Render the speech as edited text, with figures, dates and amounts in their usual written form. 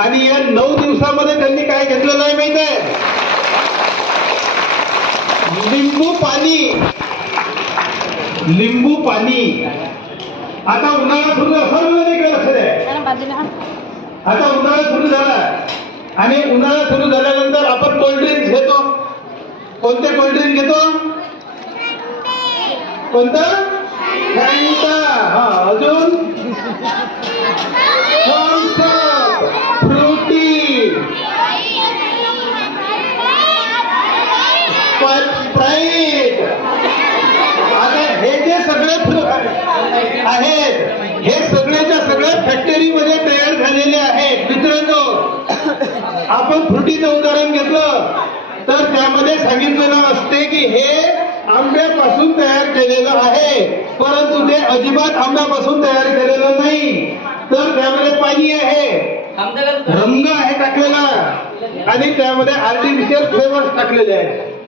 आणि या 9 दिवसामध्ये त्यांनी काय घेतलेलं आहे माहित आहे? लिंबू पाणी. लिंबू पाणी. आता उन्हाळा सुरू झाला नाही का? आता उन्हाळा सुरू झाला आणि उन्हाळा सुरू झाल्यानंतर आपण कोल्ड्रिंक्स घेतो. कोणते कोल्ड्रिंक घेतो? कोणतं? फॅन्टा. हा, अजून फ्रुटी, स्प्राइट. आता हे जे सगळे आहेत हे सगळेच्या सगळे फॅक्टरीमध्ये तयार झालेले आहेत. मित्रांनो, आपण फ्रुटीचं उदाहरण घेतलं तर त्यामध्ये सांगितलेलं असते की हे आंब्यापासून तयार केलेलं आहे, परंतु ते अजिबात आंब्यापासून तयार केलेलं नाही. तर त्यामध्ये पाणी आहे, रंग आहे टाकलेला आणि त्यामध्ये आर्टिफिशियल फ्लेवर्स टाकलेले आहेत.